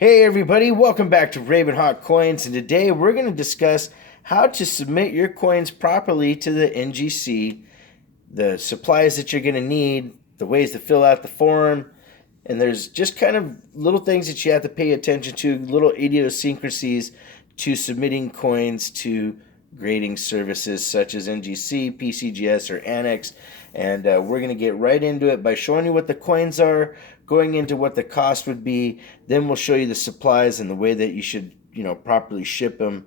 Hey everybody, welcome back to Ravenhawk Coins, and today we're going to discuss how to submit your coins properly to the NGC, the supplies that you're going to need, the ways to fill out the form, and there's just kind of little things that you have to pay attention to, little idiosyncrasies to submitting coins to grading services such as NGC, PCGS, or Annex. And we're going to get right into it by showing you what the coins are, going into what the cost would be. Then we'll show you the supplies and the way that you should, properly ship them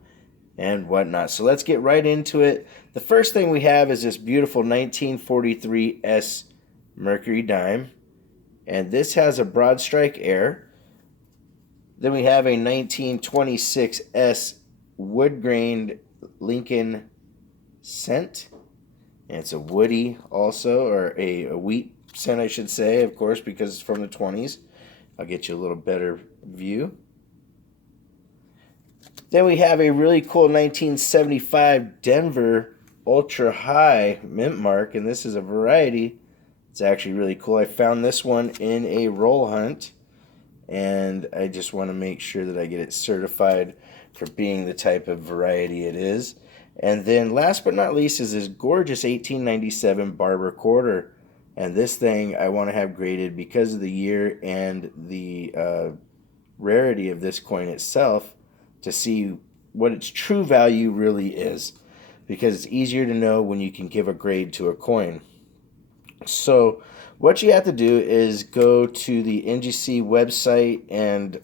and whatnot. So let's get right into it. The first thing we have is this beautiful 1943 S Mercury dime, and this has a broad strike air. Then we have a 1926 S wood grained Lincoln cent, and it's a woody also, or a wheat cent I should say, of course, because it's from the 20s. I'll get you a little better view. Then we have a really cool 1975 Denver Ultra High mint mark, and this is a variety. It's actually really cool. I found this one in a roll hunt, and I just want to make sure that I get it certified for being the type of variety it is. And then last but not least is this gorgeous 1897 Barber quarter. And this thing I want to have graded because of the year and the rarity of this coin itself, to see what its true value really is, because it's easier to know when you can give a grade to a coin. So what you have to do is go to the NGC website, and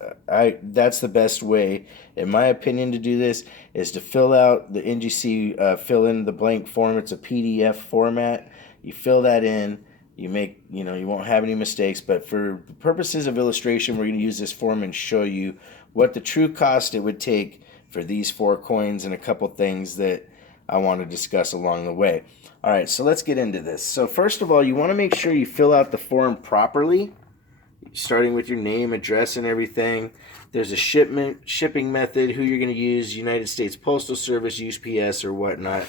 that's the best way, in my opinion, to do this, is to fill out the NGC, fill in the blank form. It's a PDF format. You fill that in. You make, you won't have any mistakes, but for the purposes of illustration, we're going to use this form and show you what the true cost it would take for these 4 coins and a couple things that I want to discuss along the way. All right, so let's get into this. So first of all, you want to make sure you fill out the form properly, starting with your name, address, and everything. There's a shipping method, who you're going to use, United States Postal Service, UPS, or whatnot.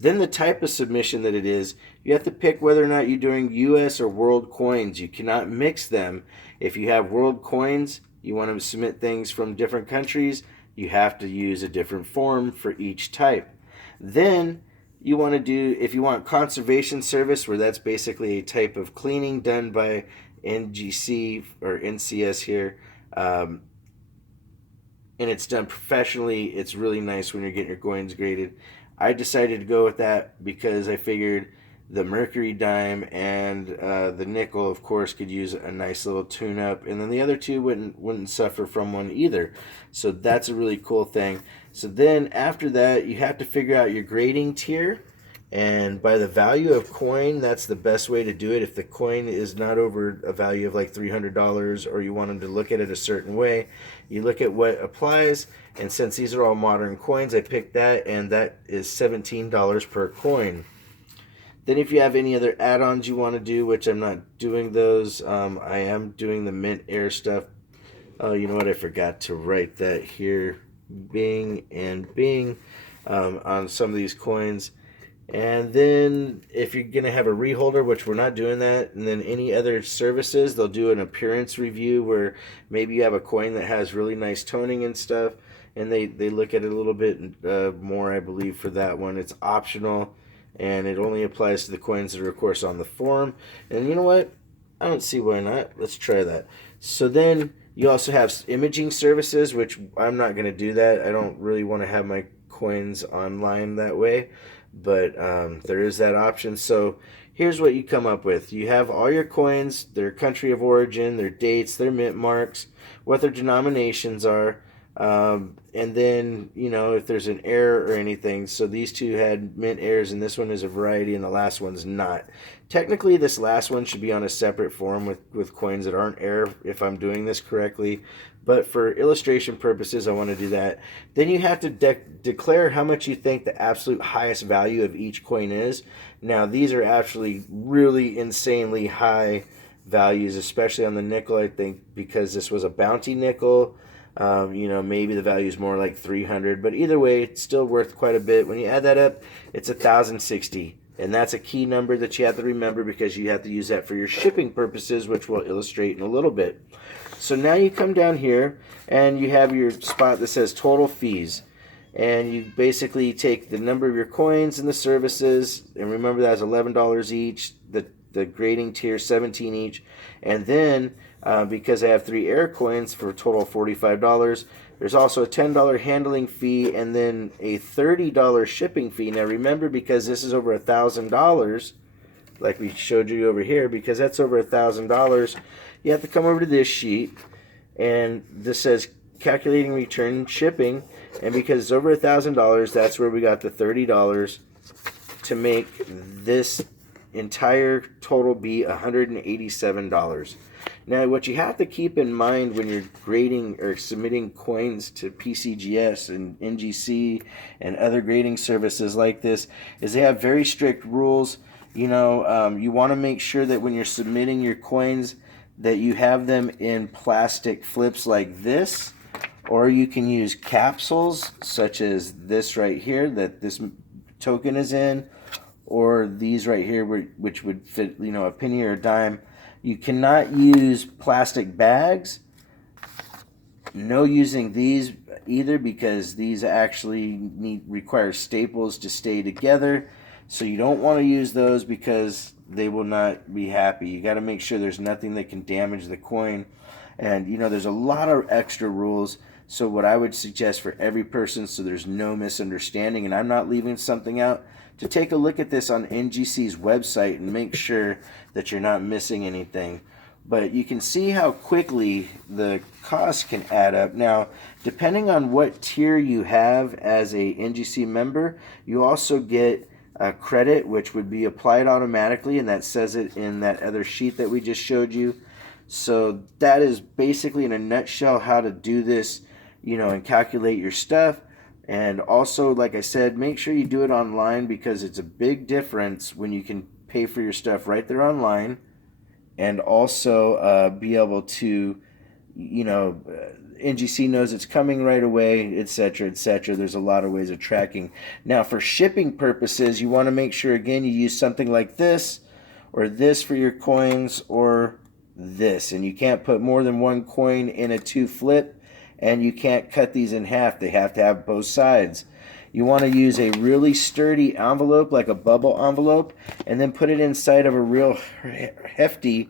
Then the type of submission that it is. You have to pick whether or not you're doing U.S. or world coins. You cannot mix them. If you have world coins, you want to submit things from different countries, you have to use a different form for each type. Then you want to do, if you want conservation service, where that's basically a type of cleaning done by NGC or NCS here, and it's done professionally. It's really nice when you're getting your coins graded. I decided to go with that because I figured the Mercury dime and the nickel, of course, could use a nice little tune-up, and then the other two wouldn't suffer from one either. So that's a really cool thing. So then after that, you have to figure out your grading tier, and by the value of coin, that's the best way to do it. If the coin is not over a value of like $300, or you want them to look at it a certain way, you look at what applies. And since these are all modern coins, I picked that, and that is $17 per coin. Then if you have any other add-ons you want to do, which I'm not doing those, I am doing the mint air stuff. Oh, you know what? I forgot to write that here. Bing and Bing on some of these coins. And then if you're going to have a reholder, which we're not doing that, and then any other services, they'll do an appearance review where maybe you have a coin that has really nice toning and stuff, and they look at it a little bit more, I believe, for that one. It's optional, and it only applies to the coins that are, of course, on the form. And you know what? I don't see why not. Let's try that. So then you also have imaging services, which I'm not going to do that. I don't really want to have my coins online that way, but there is that option. So here's what you come up with. You have all your coins, their country of origin, their dates, their mint marks, what their denominations are, and then, if there's an error or anything. So these two had mint errors, and this one is a variety, and the last one's not. Technically, this last one should be on a separate form with coins that aren't error, if I'm doing this correctly. But for illustration purposes, I want to do that. Then you have to declare how much you think the absolute highest value of each coin is. Now, these are actually really insanely high values, especially on the nickel, I think, because this was a bounty nickel. Maybe the value is more like 300, but either way, it's still worth quite a bit. When you add that up, it's 1,060. And that's a key number that you have to remember, because you have to use that for your shipping purposes, which we'll illustrate in a little bit. So now you come down here and you have your spot that says total fees. And you basically take the number of your coins and the services, and remember that's $11 each. The grading tier 17 each, and then because I have 3 air coins for a total of $45, there's also a $10 handling fee and then a $30 shipping fee. Now remember, because this is over $1,000, like we showed you over here, because that's over $1,000, you have to come over to this sheet, and this says calculating return shipping, and because it's over $1,000, that's where we got the $30 to make this entire total be $187. Now, what you have to keep in mind when you're grading or submitting coins to PCGS and NGC and other grading services like this is they have very strict rules. You know, you want to make sure that when you're submitting your coins that you have them in plastic flips like this, or you can use capsules such as this right here that this token is in, or these right here, which would fit, you know, a penny or a dime. You cannot use plastic bags. No using these either, because these actually require staples to stay together. So you don't want to use those because they will not be happy. You got to make sure there's nothing that can damage the coin. And, you know, there's a lot of extra rules. So what I would suggest for every person, so there's no misunderstanding and I'm not leaving something out, to take a look at this on NGC's website and make sure that you're not missing anything. But you can see how quickly the cost can add up. Now, depending on what tier you have as a NGC member, you also get a credit, which would be applied automatically, and that says it in that other sheet that we just showed you. So that is basically in a nutshell how to do this, you know, and calculate your stuff. And also, like I said, make sure you do it online, because it's a big difference when you can pay for your stuff right there online, and also be able to, you know, NGC knows it's coming right away, etc., etc. There's a lot of ways of tracking. Now, for shipping purposes, you want to make sure, again, you use something like this, or this for your coins, or this. And you can't put more than one coin in a 2 flip. And you can't cut these in half. They have to have both sides. You want to use a really sturdy envelope, like a bubble envelope, and then put it inside of a real hefty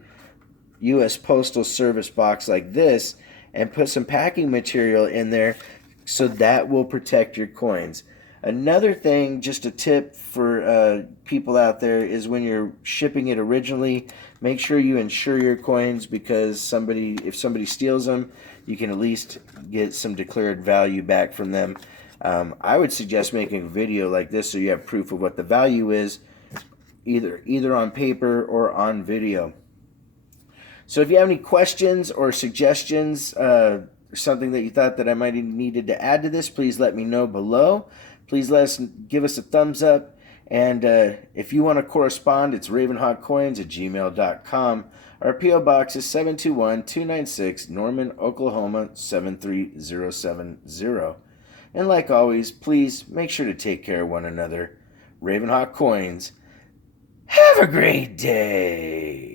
U.S. Postal Service box like this, and put some packing material in there so that will protect your coins. Another thing, just a tip for people out there, is when you're shipping it originally, make sure you insure your coins, because if somebody steals them, you can at least get some declared value back from them. I would suggest making a video like this so you have proof of what the value is, either on paper or on video. So if you have any questions or suggestions, something that you thought that I might have needed to add to this, please let me know below. Please give us a thumbs up. And if you want to correspond, it's ravenhawkcoins@gmail.com. Our P.O. Box is 721-296, Norman, Oklahoma, 73070. And like always, please make sure to take care of one another. Ravenhawk Coins, have a great day.